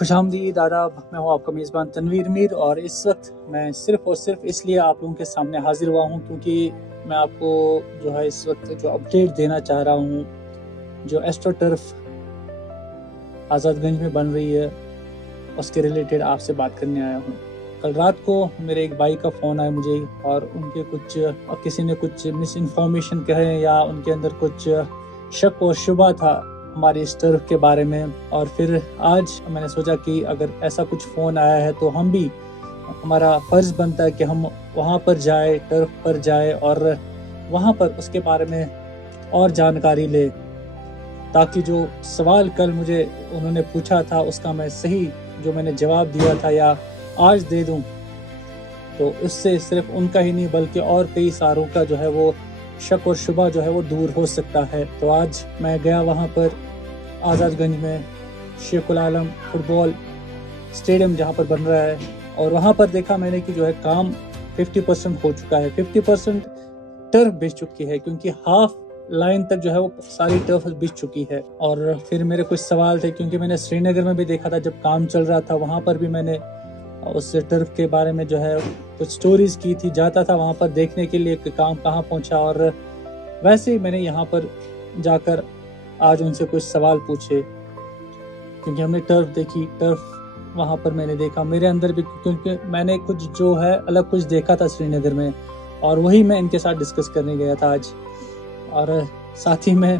खुशामदीद आदाब। मैं हूँ आपका मेज़बान तनवीर मीर और इस वक्त मैं सिर्फ़ और सिर्फ इसलिए आप लोगों के सामने हाज़िर हुआ हूँ क्योंकि मैं आपको जो है इस वक्त जो अपडेट देना चाह रहा हूँ, जो एस्ट्रो टर्फ आज़ादगंज में बन रही है उसके रिलेटेड आपसे बात करने आया हूँ। कल रात को मेरे एक भाई का फ़ोन आया मुझे और उनके कुछ किसी ने कुछ मिस इन्फॉर्मेशन कहे या उनके अंदर कुछ शक और शुबा था हमारे इस टर्फ के बारे में। और फिर आज मैंने सोचा कि अगर ऐसा कुछ फ़ोन आया है तो हम भी, हमारा फ़र्ज़ बनता है कि हम वहाँ पर जाए, टर्फ पर जाए और वहाँ पर उसके बारे में और जानकारी ले, ताकि जो सवाल कल मुझे उन्होंने पूछा था उसका मैं सही जो मैंने जवाब दिया था या आज दे दूं, तो इससे सिर्फ उनका ही नहीं बल्कि और कई सारों का जो है वो शक और शुबा जो है वो दूर हो सकता है। तो आज मैं गया वहाँ पर आज़ादगंज में शेखुल आलम फुटबॉल स्टेडियम जहाँ पर बन रहा है, और वहाँ पर देखा मैंने कि जो है काम 50% हो चुका है। 50% टर्फ बिछ चुकी है क्योंकि हाफ लाइन तक जो है वो सारी टर्फ बिछ चुकी है। और फिर मेरे कुछ सवाल थे क्योंकि मैंने श्रीनगर में भी देखा था जब काम चल रहा था, वहाँ पर भी मैंने उस टर्फ के बारे में जो है कुछ स्टोरीज की थी, जाता था वहाँ पर देखने के लिए कि काम कहाँ पहुँचा। और वैसे ही मैंने यहाँ पर जाकर आज उनसे कुछ सवाल पूछे क्योंकि हमने टर्फ देखी, टर्फ वहाँ पर मैंने देखा मेरे अंदर भी, क्योंकि मैंने कुछ जो है अलग कुछ देखा था श्रीनगर में और वही मैं इनके साथ डिस्कस करने गया था आज। और साथ ही में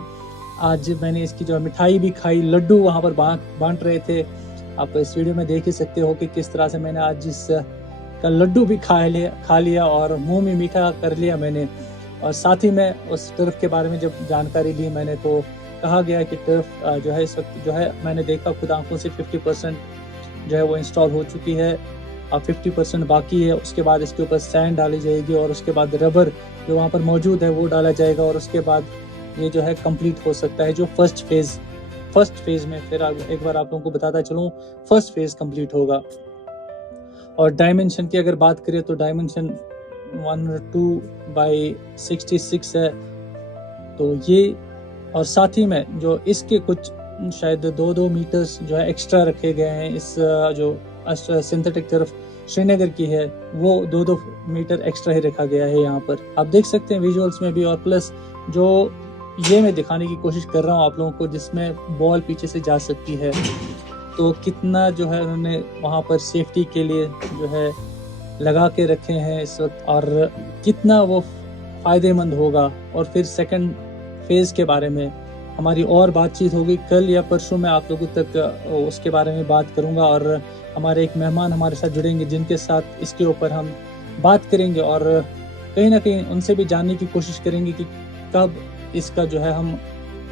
आज मैंने इसकी जो मिठाई भी खाई, लड्डू वहाँ पर बांट रहे थे, आप इस वीडियो में देख ही सकते हो कि किस तरह से मैंने आज इस का लड्डू भी खा लिया और मुंह में मीठा कर लिया मैंने। और साथ ही में उस टर्फ के बारे में जब जानकारी ली मैंने तो कहा गया कि टर्फ जो है इस वक्त जो है मैंने देखा खुद आंखों से 50% जो है वो इंस्टॉल हो चुकी है, अब 50% बाकी है। उसके बाद इसके ऊपर सैंड डाली जाएगी और उसके बाद रबर जो वहाँ पर मौजूद है वो डाला जाएगा और उसके बाद ये जो है कंप्लीट हो सकता है। जो फर्स्ट फेज़ में फिर एक बार आप लोगों को बताता चलूँ, फर्स्ट फेज़ कंप्लीट होगा। और डायमेंशन की अगर बात करें तो डायमेंशन 102/66 है, तो ये, और साथ ही में जो इसके कुछ शायद 2-2 मीटर्स जो है एक्स्ट्रा रखे गए हैं। इस जो सिंथेटिक टर्फ श्रीनगर की है वो 2-2 मीटर एक्स्ट्रा ही रखा गया है यहाँ पर, आप देख सकते हैं विजुअल्स में भी। और प्लस जो ये मैं दिखाने की कोशिश कर रहा हूँ आप लोगों को, जिसमें बॉल पीछे से जा सकती है, तो कितना जो है उन्होंने वहाँ पर सेफ्टी के लिए जो है लगा के रखे हैं इस वक्त और कितना वो फ़ायदेमंद होगा। और फिर सेकंड फेज़ के बारे में हमारी और बातचीत होगी, कल या परसों मैं आप लोगों तक उसके बारे में बात करूंगा और हमारे एक मेहमान हमारे साथ जुड़ेंगे जिनके साथ इसके ऊपर हम बात करेंगे और कहीं ना कहीं उनसे भी जानने की कोशिश करेंगे कि कब इसका जो है हम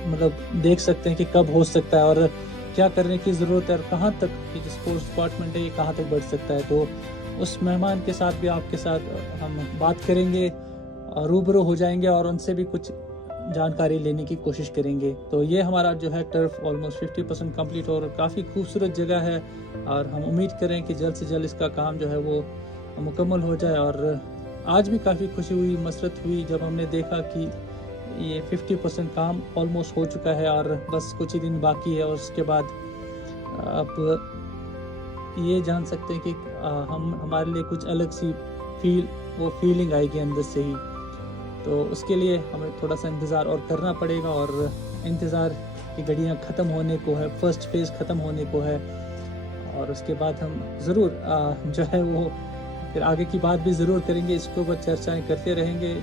मतलब देख सकते हैं कि कब हो सकता है और क्या करने की ज़रूरत है और कहाँ तक जो स्पोर्ट्स डिपार्टमेंट है ये कहाँ तक बढ़ सकता है। तो उस मेहमान के साथ भी आपके साथ हम बात करेंगे, रूबरू हो जाएंगे और उनसे भी कुछ जानकारी लेने की कोशिश करेंगे। तो ये हमारा जो है टर्फ ऑलमोस्ट 50% कंप्लीट और काफ़ी खूबसूरत जगह है और हम उम्मीद करें कि जल्द से जल्द इसका काम जो है वो मुकम्मल हो जाए। और आज भी काफ़ी खुशी हुई, मसरत हुई जब हमने देखा कि ये 50% काम ऑलमोस्ट हो चुका है और बस कुछ ही दिन बाकी है। और उसके बाद आप ये जान सकते हैं कि हमारे लिए कुछ अलग सी फीलिंग आएगी अंदर से ही। तो उसके लिए हमें थोड़ा सा इंतज़ार और करना पड़ेगा और इंतज़ार की घड़ियाँ ख़त्म होने को है, फर्स्ट फेज़ ख़त्म होने को है और उसके बाद हम ज़रूर जो है वो फिर आगे की बात भी ज़रूर करेंगे, इसके ऊपर चर्चाएं करते रहेंगे।